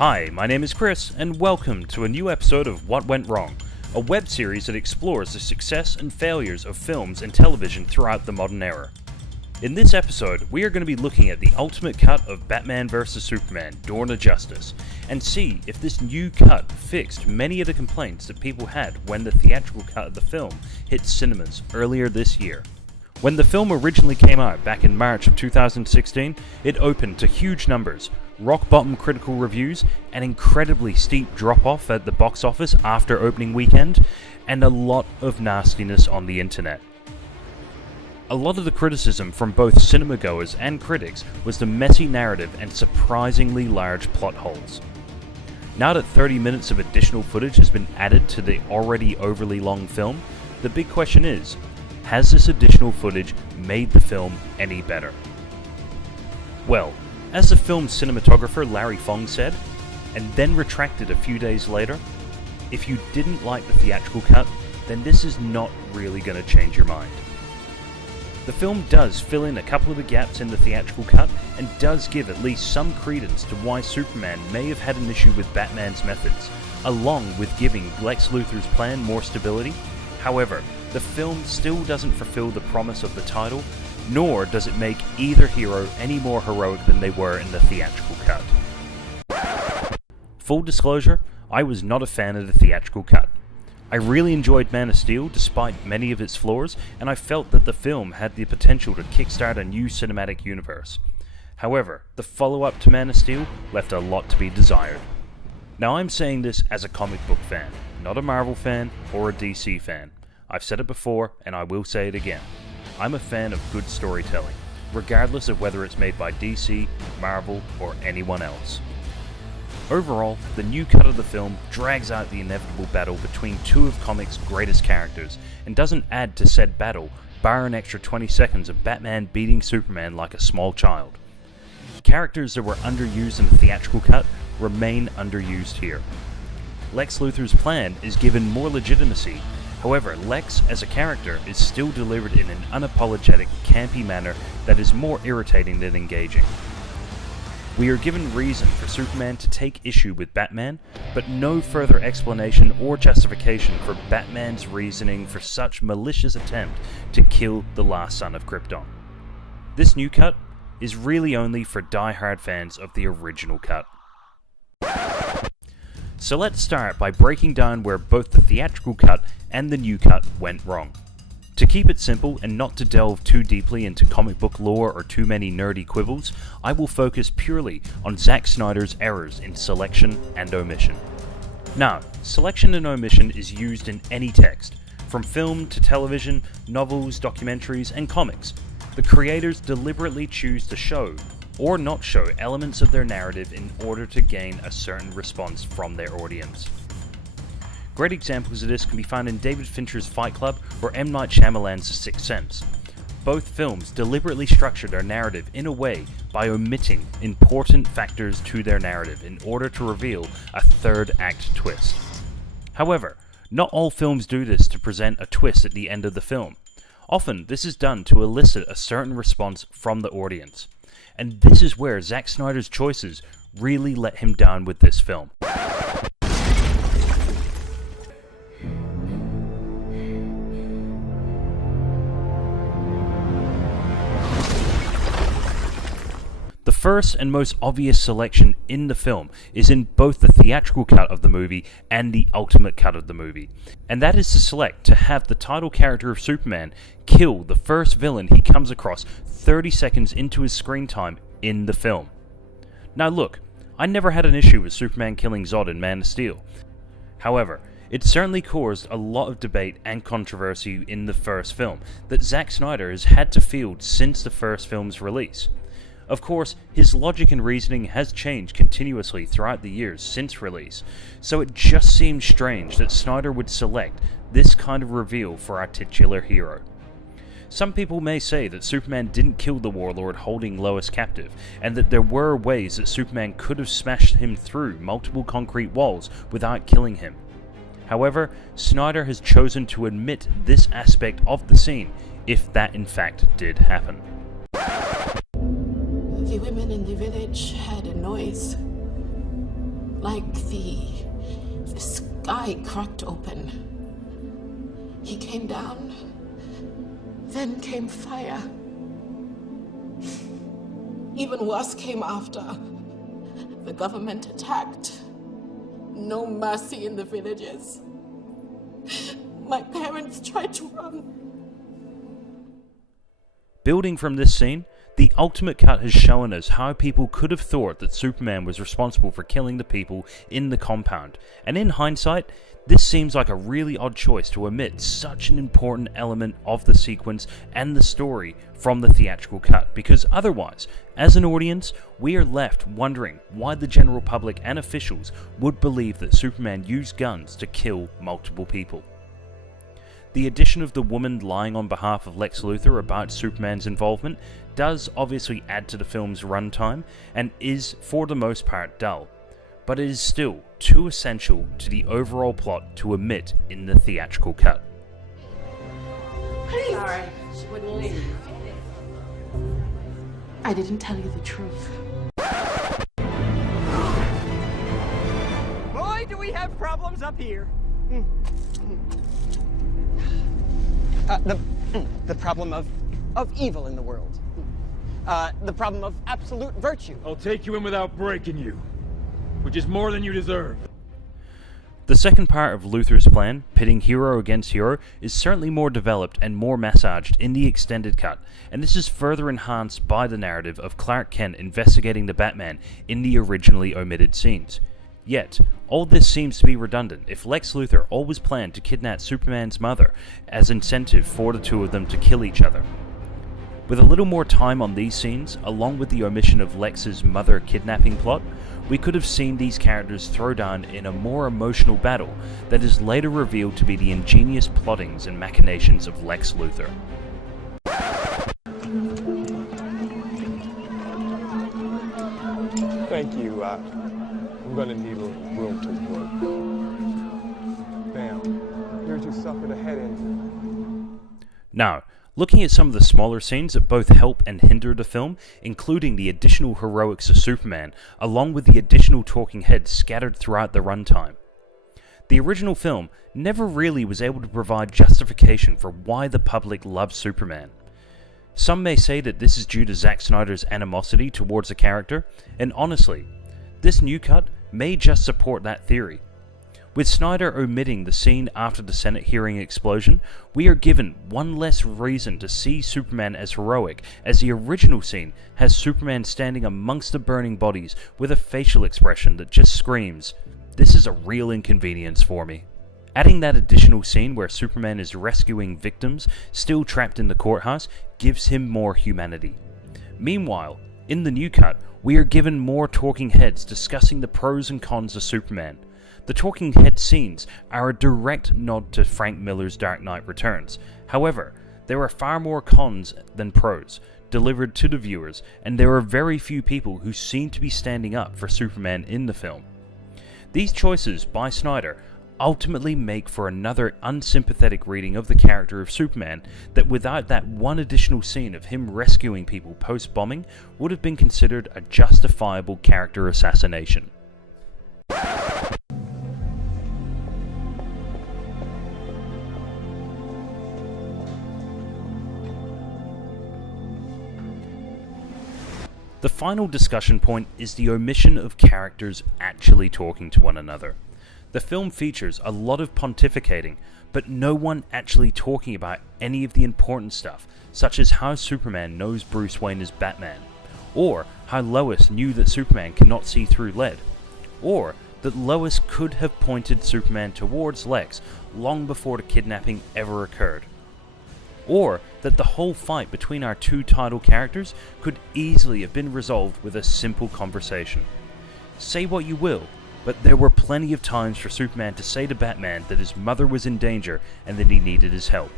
Hi, my name is Chris, and welcome to a new episode of What Went Wrong, a web series that explores the success and failures of films and television throughout the modern era. In this episode, we are going to be looking at the ultimate cut of Batman vs Superman: Dawn of Justice, and see if this new cut fixed many of the complaints that people had when the theatrical cut of the film hit cinemas earlier this year. When the film originally came out back in March of 2016, it opened to huge numbers, rock-bottom critical reviews, an incredibly steep drop-off at the box office after opening weekend, and a lot of nastiness on the internet. A lot of the criticism from both cinema-goers and critics was the messy narrative and surprisingly large plot holes. Now that 30 minutes of additional footage has been added to the already overly long film, the big question is, has this additional footage made the film any better? Well, as the film's cinematographer Larry Fong said, and then retracted a few days later, if you didn't like the theatrical cut, then this is not really going to change your mind. The film does fill in a couple of the gaps in the theatrical cut, and does give at least some credence to why Superman may have had an issue with Batman's methods, along with giving Lex Luthor's plan more stability. However, the film still doesn't fulfill the promise of the title, nor does it make either hero any more heroic than they were in the theatrical cut. Full disclosure, I was not a fan of the theatrical cut. I really enjoyed Man of Steel despite many of its flaws, and I felt that the film had the potential to kickstart a new cinematic universe. However, the follow-up to Man of Steel left a lot to be desired. Now I'm saying this as a comic book fan, not a Marvel fan or a DC fan. I've said it before, and I will say it again. I'm a fan of good storytelling, regardless of whether it's made by DC, Marvel, or anyone else. Overall, the new cut of the film drags out the inevitable battle between two of comics' greatest characters, and doesn't add to said battle, bar an extra 20 seconds of Batman beating Superman like a small child. Characters that were underused in the theatrical cut remain underused here. Lex Luthor's plan is given more legitimacy. However, Lex as a character is still delivered in an unapologetic, campy manner that is more irritating than engaging. We are given reason for Superman to take issue with Batman, but no further explanation or justification for Batman's reasoning for such malicious attempt to kill the last son of Krypton. This new cut is really only for die-hard fans of the original cut. So let's start by breaking down where both the theatrical cut and the new cut went wrong. To keep it simple and not to delve too deeply into comic book lore or too many nerdy quibbles, I will focus purely on Zack Snyder's errors in selection and omission. Now, selection and omission is used in any text, from film to television, novels, documentaries, and comics. The creators deliberately choose to show or not show elements of their narrative in order to gain a certain response from their audience. Great examples of this can be found in David Fincher's Fight Club or M. Night Shyamalan's The Sixth Sense. Both films deliberately structure their narrative in a way by omitting important factors to their narrative in order to reveal a third act twist. However, not all films do this to present a twist at the end of the film. Often, this is done to elicit a certain response from the audience. And this is where Zack Snyder's choices really let him down with this film. The first and most obvious selection in the film is in both the theatrical cut of the movie and the ultimate cut of the movie, and that is to select to have the title character of Superman kill the first villain he comes across 30 seconds into his screen time in the film. Now look, I never had an issue with Superman killing Zod in Man of Steel. However, it certainly caused a lot of debate and controversy in the first film that Zack Snyder has had to field since the first film's release. Of course, his logic and reasoning has changed continuously throughout the years since release, so it just seems strange that Snyder would select this kind of reveal for our titular hero. Some people may say that Superman didn't kill the Warlord holding Lois captive, and that there were ways that Superman could have smashed him through multiple concrete walls without killing him. However, Snyder has chosen to omit this aspect of the scene, if that in fact did happen. The women in the village heard a noise. Like the sky cracked open. He came down, then came fire. Even worse came after. The government attacked. No mercy in the villages. My parents tried to run. Building from this scene, the Ultimate Cut has shown us how people could have thought that Superman was responsible for killing the people in the compound, and in hindsight, this seems like a really odd choice to omit such an important element of the sequence and the story from the theatrical cut, because otherwise, as an audience, we are left wondering why the general public and officials would believe that Superman used guns to kill multiple people. The addition of the woman lying on behalf of Lex Luthor about Superman's involvement does obviously add to the film's runtime and is, for the most part, dull, but it is still too essential to the overall plot to omit in the theatrical cut. Please. Sorry, she wouldn't leave. I didn't tell you the truth. Boy, do we have problems up here. The problem of evil in the world. The problem of absolute virtue. I'll take you in without breaking you, which is more than you deserve. The second part of Luthor's plan, pitting hero against hero, is certainly more developed and more massaged in the extended cut, and this is further enhanced by the narrative of Clark Kent investigating the Batman in the originally omitted scenes. Yet, all this seems to be redundant if Lex Luthor always planned to kidnap Superman's mother as incentive for the two of them to kill each other. With a little more time on these scenes, along with the omission of Lex's mother kidnapping plot, we could have seen these characters throw down in a more emotional battle that is later revealed to be the ingenious plottings and machinations of Lex Luthor. Thank you. I'm gonna need a little room to work. Bam. Here's you suffered a head injury. Now, looking at some of the smaller scenes that both help and hinder the film, including the additional heroics of Superman, along with the additional talking heads scattered throughout the runtime. The original film never really was able to provide justification for why the public loves Superman. Some may say that this is due to Zack Snyder's animosity towards the character, and honestly, this new cut may just support that theory. With Snyder omitting the scene after the Senate hearing explosion, we are given one less reason to see Superman as heroic, as the original scene has Superman standing amongst the burning bodies with a facial expression that just screams, "This is a real inconvenience for me." Adding that additional scene where Superman is rescuing victims still trapped in the courthouse gives him more humanity. Meanwhile, in the new cut, we are given more talking heads discussing the pros and cons of Superman. The talking head scenes are a direct nod to Frank Miller's Dark Knight Returns. However, there are far more cons than pros delivered to the viewers, and there are very few people who seem to be standing up for Superman in the film. These choices by Snyder ultimately make for another unsympathetic reading of the character of Superman that without that one additional scene of him rescuing people post-bombing would have been considered a justifiable character assassination. The final discussion point is the omission of characters actually talking to one another. The film features a lot of pontificating, but no one actually talking about any of the important stuff, such as how Superman knows Bruce Wayne is Batman, or how Lois knew that Superman cannot see through lead, or that Lois could have pointed Superman towards Lex long before the kidnapping ever occurred, or that the whole fight between our two title characters could easily have been resolved with a simple conversation. Say what you will, but there were plenty of times for Superman to say to Batman that his mother was in danger and that he needed his help,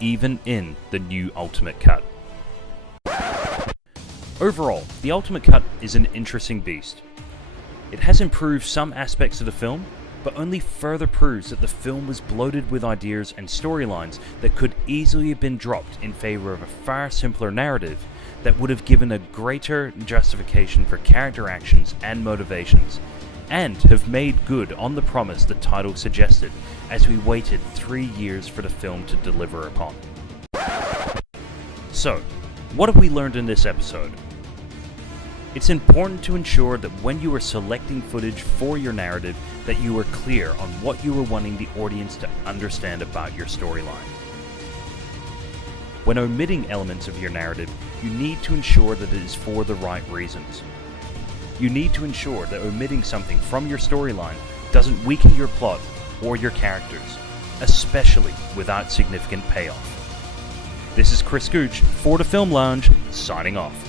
even in the new Ultimate Cut. Overall, the Ultimate Cut is an interesting beast. It has improved some aspects of the film, but only further proves that the film was bloated with ideas and storylines that could easily have been dropped in favor of a far simpler narrative that would have given a greater justification for character actions and motivations, and have made good on the promise the title suggested, as we waited 3 years for the film to deliver upon. So, what have we learned in this episode? It's important to ensure that when you are selecting footage for your narrative, that you are clear on what you are wanting the audience to understand about your storyline. When omitting elements of your narrative, you need to ensure that it is for the right reasons. You need to ensure that omitting something from your storyline doesn't weaken your plot or your characters, especially without significant payoff. This is Chris Gooch for the Film Lounge, signing off.